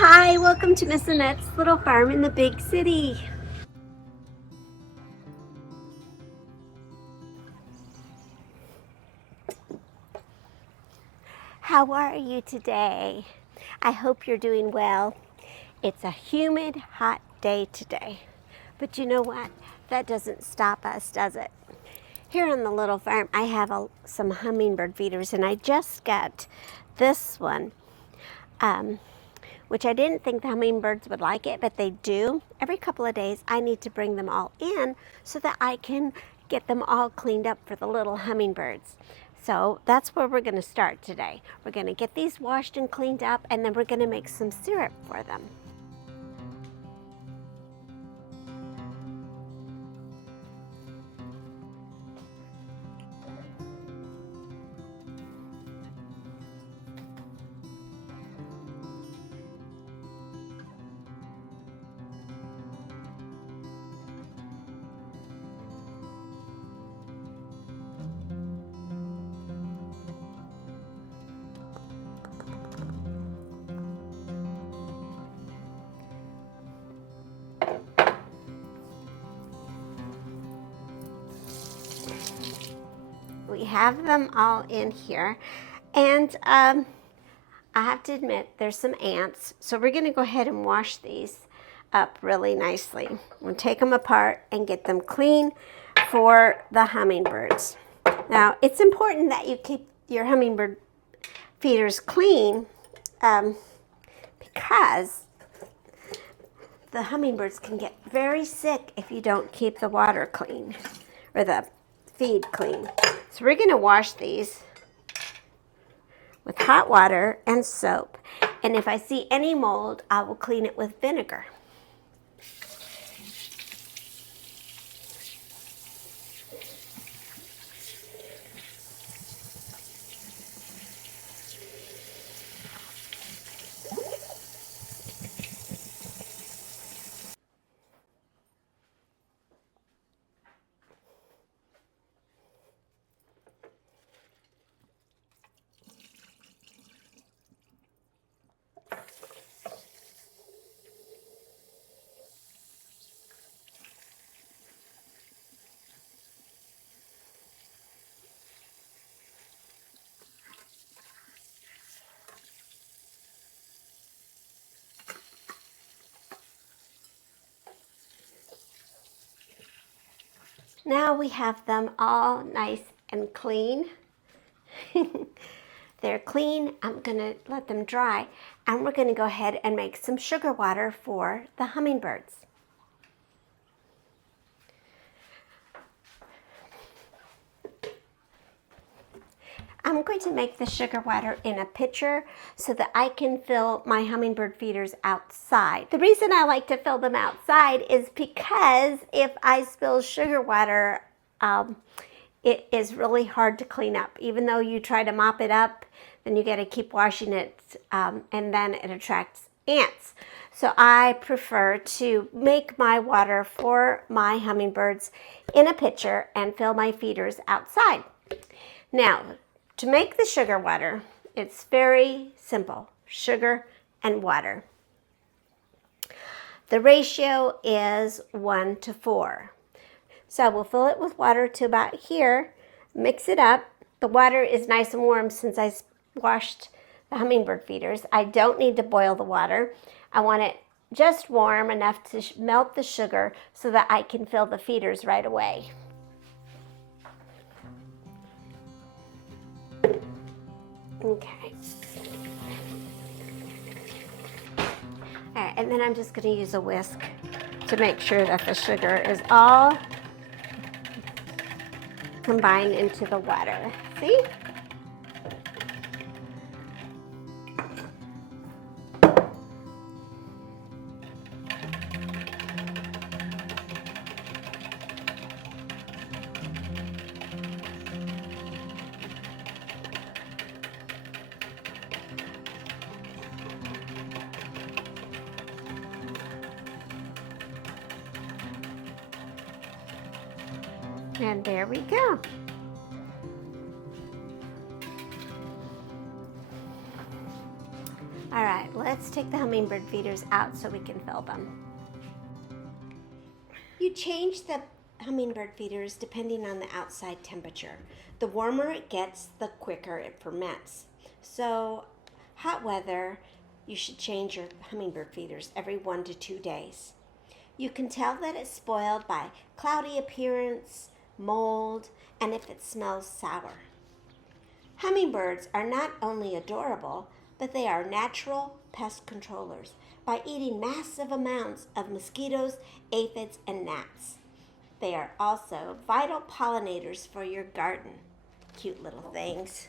Hi, welcome to Miss Annette's little farm in the big city. How are you today? I hope you're doing well. It's a humid, hot day today. But you know what? That doesn't stop us, does it? Here on the little farm, I have some hummingbird feeders, and I just got this one. Which I didn't think the hummingbirds would like it, but they do. Every couple of days, I need to bring them all in so that I can get them all cleaned up for the little hummingbirds. So that's where we're going to start today. We're going to get these washed and cleaned up, and then we're going to make some syrup for them. We have them all in here, and I have to admit there's some ants, so we're going to go ahead and wash these up really nicely. We'll take them apart and get them clean for the hummingbirds. Now, it's important that you keep your hummingbird feeders clean because the hummingbirds can get very sick if you don't keep the water clean or the feed clean. So we're going to wash these with hot water and soap. And if I see any mold, I will clean it with vinegar. Now we have them all nice and clean. They're clean. I'm going to let them dry, and we're going to go ahead and make some sugar water for the hummingbirds. I'm going to make the sugar water in a pitcher so that I can fill my hummingbird feeders outside. The reason I like to fill them outside is because if I spill sugar water, it is really hard to clean up. Even though you try to mop it up, then you got to keep washing it, and then it attracts ants. So I prefer to make my water for my hummingbirds in a pitcher and fill my feeders outside. Now, to make the sugar water, it's very simple. Sugar and water. The ratio is 1:4. So we'll fill it with water to about here, mix it up. The water is nice and warm since I washed the hummingbird feeders. I don't need to boil the water. I want it just warm enough to melt the sugar so that I can fill the feeders right away. Okay. All right, and then I'm just going to use a whisk to make sure that the sugar is all combined into the water. See? And there we go. All right, let's take the hummingbird feeders out so we can fill them. You change the hummingbird feeders depending on the outside temperature. The warmer it gets, the quicker it ferments. So, hot weather, you should change your hummingbird feeders every 1 to 2 days. You can tell that it's spoiled by cloudy appearance, mold, and if it smells sour. Hummingbirds are not only adorable, but they are natural pest controllers by eating massive amounts of mosquitoes, aphids, and gnats. They are also vital pollinators for your garden. Cute little things.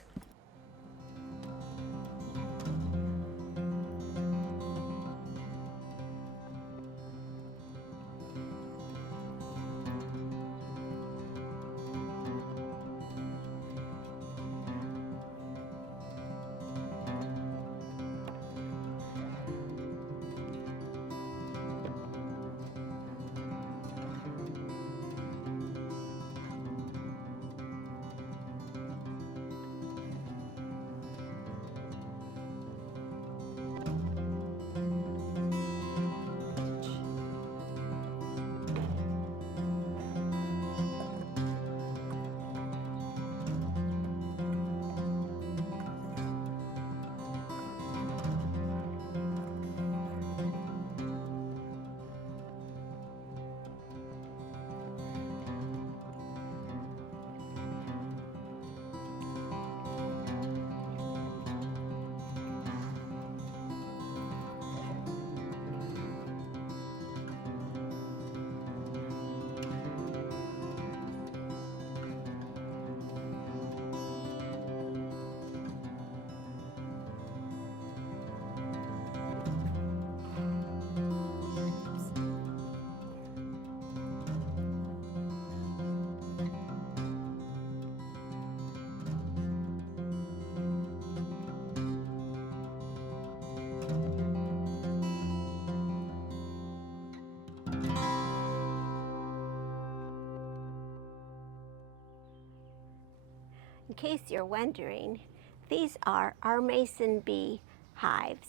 In case you're wondering, these are our mason bee hives.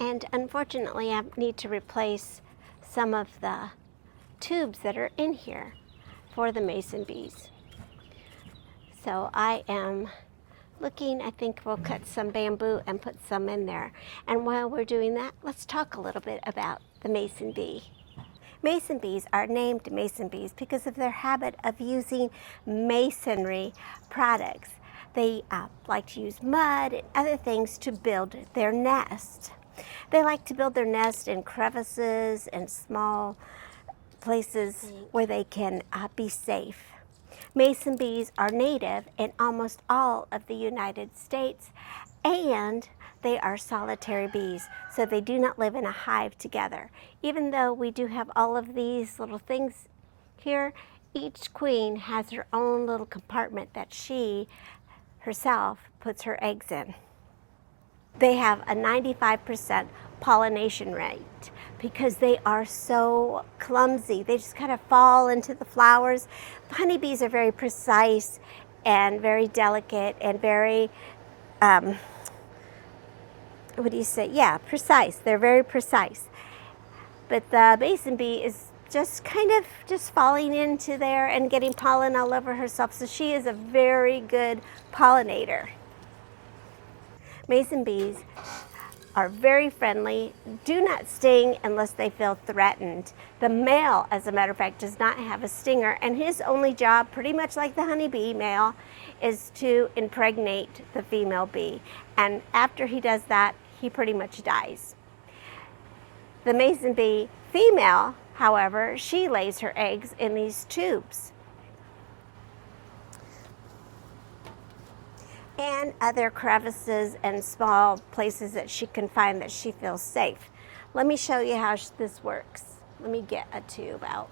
And unfortunately, I need to replace some of the tubes that are in here for the mason bees. So I am looking, I think we'll cut some bamboo and put some in there. And while we're doing that, let's talk a little bit about the mason bee. Mason bees are named mason bees because of their habit of using masonry products. They like to use mud and other things to build their nest. They like to build their nest in crevices and small places where they can be safe. Mason bees are native in almost all of the United States, and they are solitary bees, so they do not live in a hive together. Even though we do have all of these little things here, each queen has her own little compartment that she herself puts her eggs in. They have a 95% pollination rate because they are so clumsy. They just kind of fall into the flowers. Honeybees are very precise and very delicate and very, precise. They're very precise. But the mason bee is just kind of just falling into there and getting pollen all over herself. So she is a very good pollinator. Mason bees are very friendly, do not sting unless they feel threatened. The male, as a matter of fact, does not have a stinger, and his only job, pretty much like the honeybee male, is to impregnate the female bee. And after he does that, he pretty much dies. The mason bee female, however, she lays her eggs in these tubes and other crevices and small places that she can find that she feels safe. Let me show you how this works. Let me get a tube out.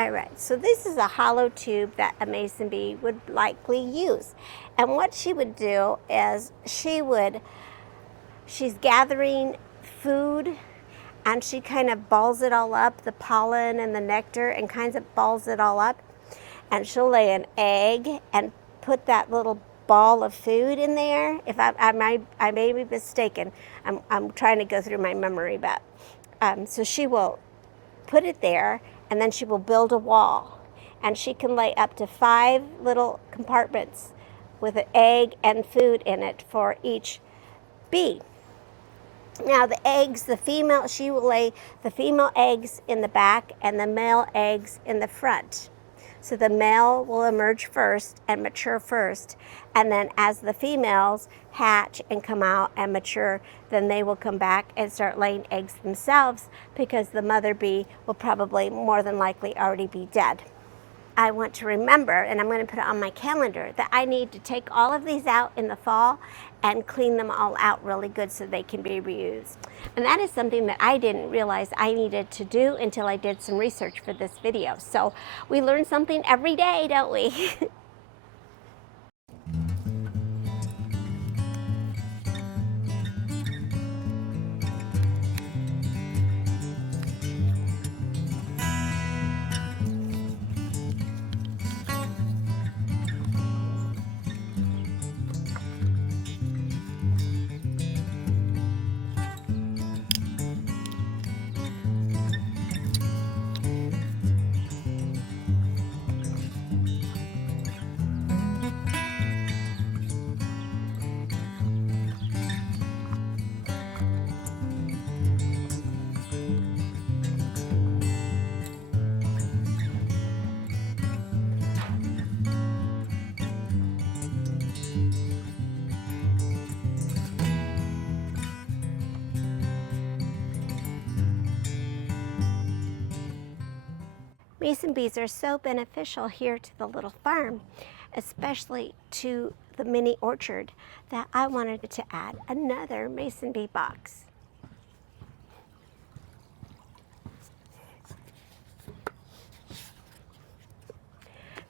All right, so this is a hollow tube that a mason bee would likely use. And what she would do is she's gathering food, and she kind of balls it all up, the pollen and the nectar, and kind of balls it all up. And she'll lay an egg and put that little ball of food in there. If I may be mistaken. I'm trying to go through my memory, but so she will put it there, and then she will build a wall, and she can lay up to 5 little compartments with an egg and food in it for each bee. Now the eggs, she will lay the female eggs in the back and the male eggs in the front. So the male will emerge first and mature first, and then as the females hatch and come out and mature, then they will come back and start laying eggs themselves, because the mother bee will probably more than likely already be dead. I want to remember, and I'm going to put it on my calendar, that I need to take all of these out in the fall and clean them all out really good so they can be reused. And that is something that I didn't realize I needed to do until I did some research for this video. So we learn something every day, don't we? Mason bees are so beneficial here to the little farm, especially to the mini orchard, that I wanted to add another mason bee box.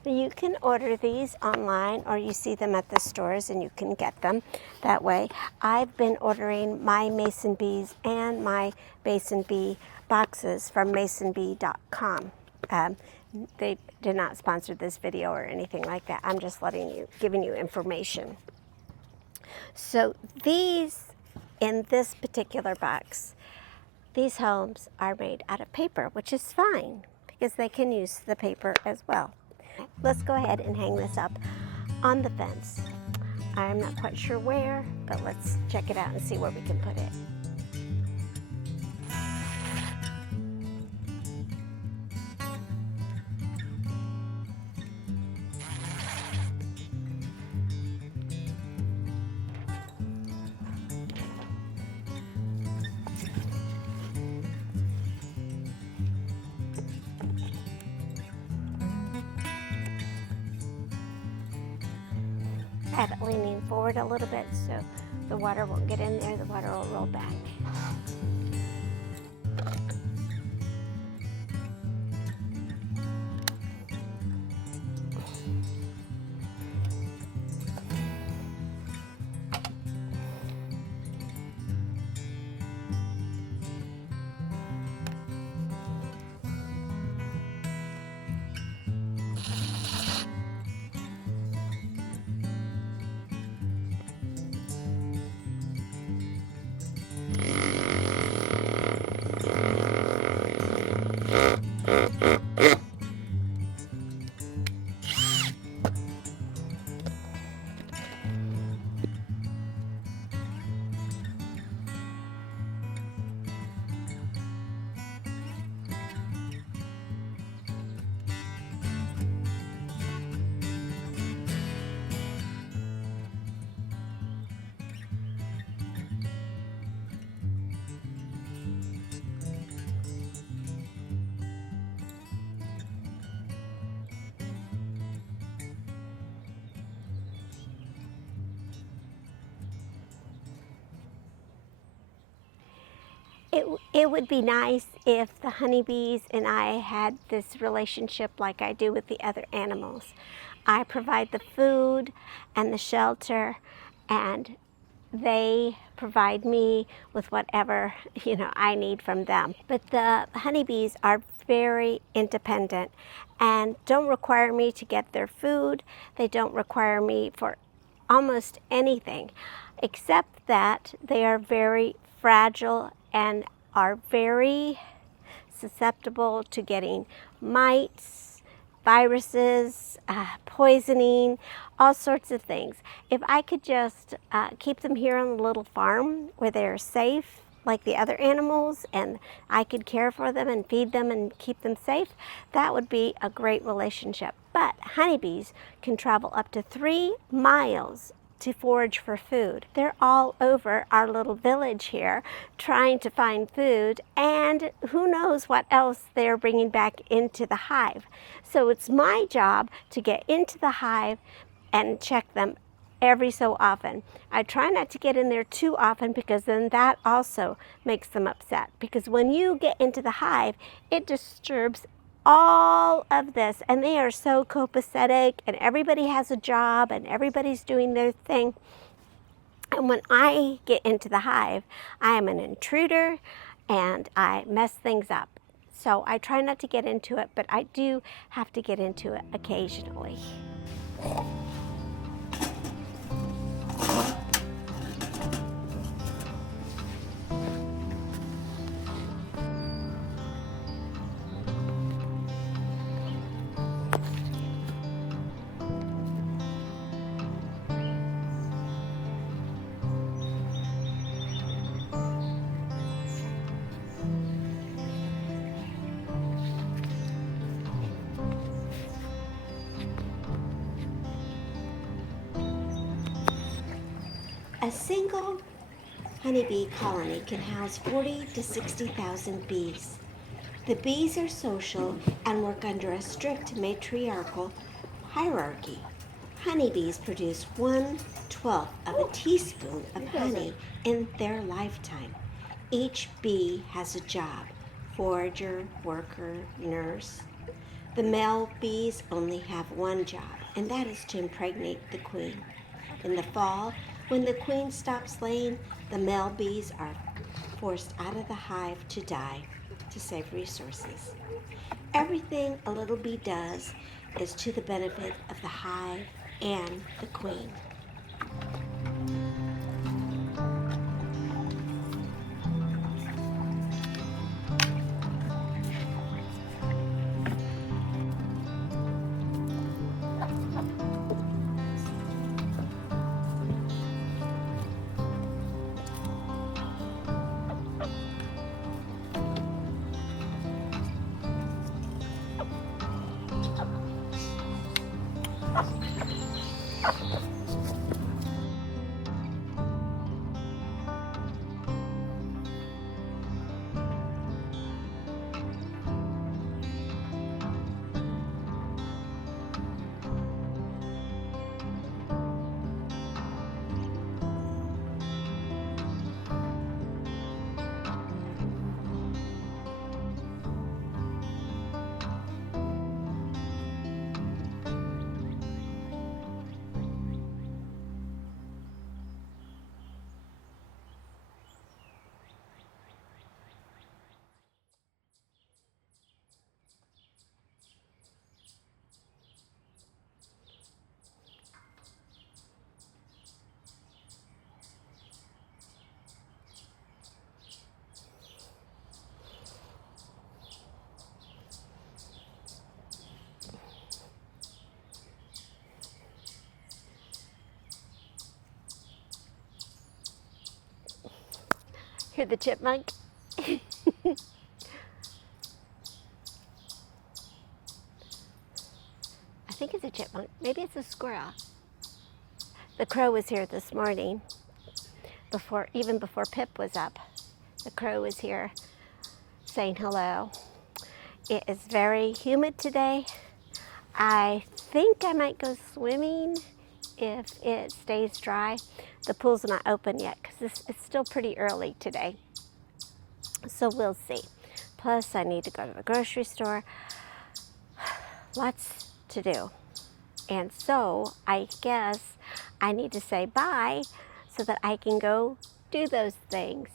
You can order these online, or you see them at the stores and you can get them that way. I've been ordering my mason bees and my mason bee boxes from masonbee.com. They did not sponsor this video or anything like that. I'm just giving you information. So these, in this particular box, these homes are made out of paper, which is fine because they can use the paper as well. Let's go ahead and hang this up on the fence. I'm not quite sure where, but let's check it out and see where we can put it. I have it leaning forward a little bit so the water won't get in there, the water will roll back. It would be nice if the honeybees and I had this relationship like I do with the other animals. I provide the food and the shelter, and they provide me with whatever I need from them. But the honeybees are very independent and don't require me to get their food. They don't require me for almost anything, except that they are very fragile and are very susceptible to getting mites, viruses, poisoning, all sorts of things. If I could just keep them here on the little farm where they're safe like the other animals, and I could care for them and feed them and keep them safe, that would be a great relationship. But honeybees can travel up to 3 miles to forage for food. They're all over our little village here trying to find food, and who knows what else they're bringing back into the hive. So it's my job to get into the hive and check them every so often. I try not to get in there too often, because then that also makes them upset. Because when you get into the hive, it disturbs all of this, and they are so copacetic, and everybody has a job and everybody's doing their thing. And when I get into the hive, I am an intruder and I mess things up. So I try not to get into it, but I do have to get into it occasionally. A single honeybee colony can house 40 to 60,000 bees. The bees are social and work under a strict matriarchal hierarchy. Honeybees produce 1/12 of a teaspoon of honey in their lifetime. Each bee has a job: forager, worker, nurse. The male bees only have one job, and that is to impregnate the queen. In the fall, when the queen stops laying, the male bees are forced out of the hive to die to save resources. Everything a little bee does is to the benefit of the hive and the queen. Hear the chipmunk? I think it's a chipmunk. Maybe it's a squirrel. The crow was here this morning, even before Pip was up. The crow was here saying hello. It is very humid today. I think I might go swimming if it stays dry. The pool's not open yet because it's still pretty early today. So we'll see. Plus, I need to go to the grocery store. Lots to do. And so I guess I need to say bye so that I can go do those things.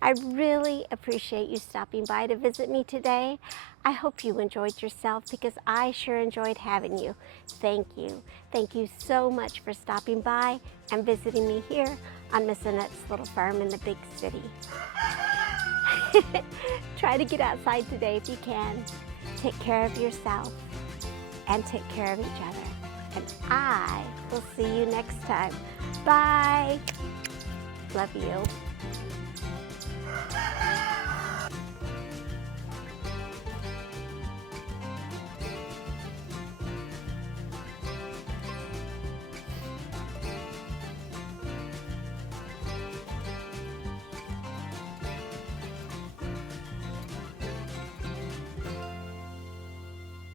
I really appreciate you stopping by to visit me today. I hope you enjoyed yourself because I sure enjoyed having you. Thank you. Thank you so much for stopping by and visiting me here on Miss Annette's little farm in the big city. Try to get outside today if you can. Take care of yourself and take care of each other. And I will see you next time. Bye. Love you.